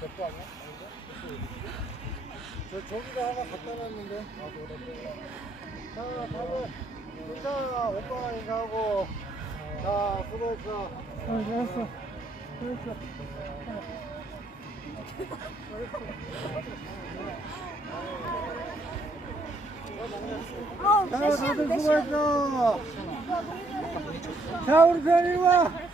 몇거 아니야? 아닌가? 저, 저기다 하나 갖다 놨는데 아, 저거 네, 네. 다 자, 다들 진짜 오빠가 인사하고 자, 수고했어 잘 되었어 수고했어 아, 자, 네. 다들 아, 수고했어 자, 우리 편일 와!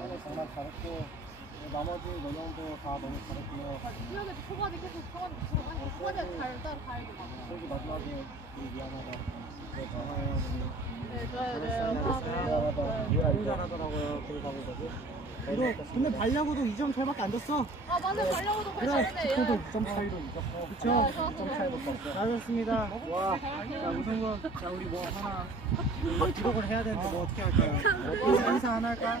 전에 정말 잘했고 나머지 노년도 다 너무 잘했고요. 지금까지 초반에 계속 상황이 초반에 잘 따라 가야 기 마지막에 미안하다. 네, 좋아요. 잘했으면, 네, 좋아요. 네, 감사합니다. 너무 아, 네. 네. 잘하더라고요. 그걸 가고 가고. 너, 근데 발려고도 2점 차이밖에 안 졌어. 아 맞네 발려고도 괜찮네. 그래 그도 그래. 그래. 예. 어, 아, 2점 차이도 이겼고. 그쵸. 2점 차이도 이겼어. 잘했습니다. 와. 자 우승군. 자 우리 뭐 하나 기록을 해야 되는데 아, 뭐 어떻게 할까요? 인사 하나 할까?